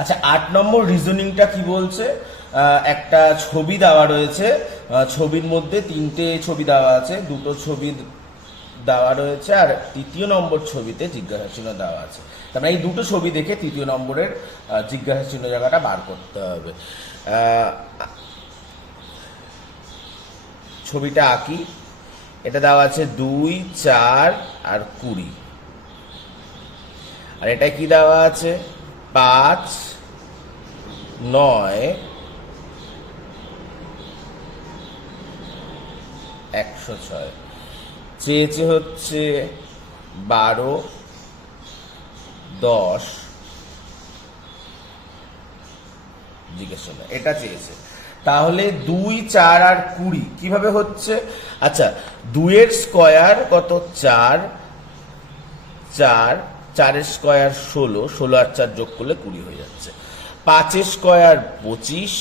আচ্ছা 8 নম্বর রিজনিংটা কি বলছে, একটা ছবি দেওয়া রয়েছে, ছবির মধ্যে 3টে ছবি দেওয়া আছে, 2টো ছবি দেওয়া রয়েছে আর 3য় নম্বর ছবিতে জিজ্ঞাসা চিহ্ন দেওয়া আছে। তার মানে এই 2টো ছবি দেখে 3য় নম্বরের জিজ্ঞাসা চিহ্ন জায়গাটা বার করতে হবে। ছবিটা আঁকি। এটা দেওয়া আছে 2, 4 আর 20। আর এটা কি দেওয়া আছে 5, 9, 106। চেয়েছে হচ্ছে 12, 10 জিজ্ঞেস করলাম, এটা চেয়েছে। তাহলে 2, 4 আর 20 কিভাবে হচ্ছে? আচ্ছা 2 এর স্কয়ার কত 4, 4, 4 এর স্কয়ার 16, 16 আর 4 যোগ করলে 20 হয়ে যাচ্ছে। 5 এর স্কয়ার 25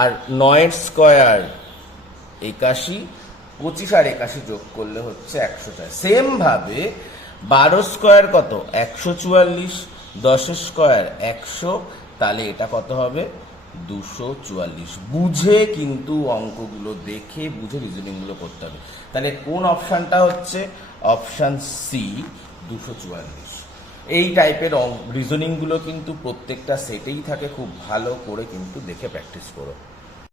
আর 9 এর স্কয়ার 81, 25 আর 81 যোগ করলে হচ্ছে 104। সেম ভাবে 12 স্কয়ার কত 144, 10 স্কয়ার 100, তাহলে এটা কত হবে 244। বুঝে কিন্তু অঙ্কগুলো দেখে বুঝে রিজনিং গুলো করতে হবে। তাহলে কোন অপশনটা হচ্ছে অপশন সি 244। এই টাইপের রিজনিং গুলো কিন্তু প্রত্যেকটা সেটেই থাকে, খুব ভালো করে কিন্তু দেখে প্র্যাকটিস করো।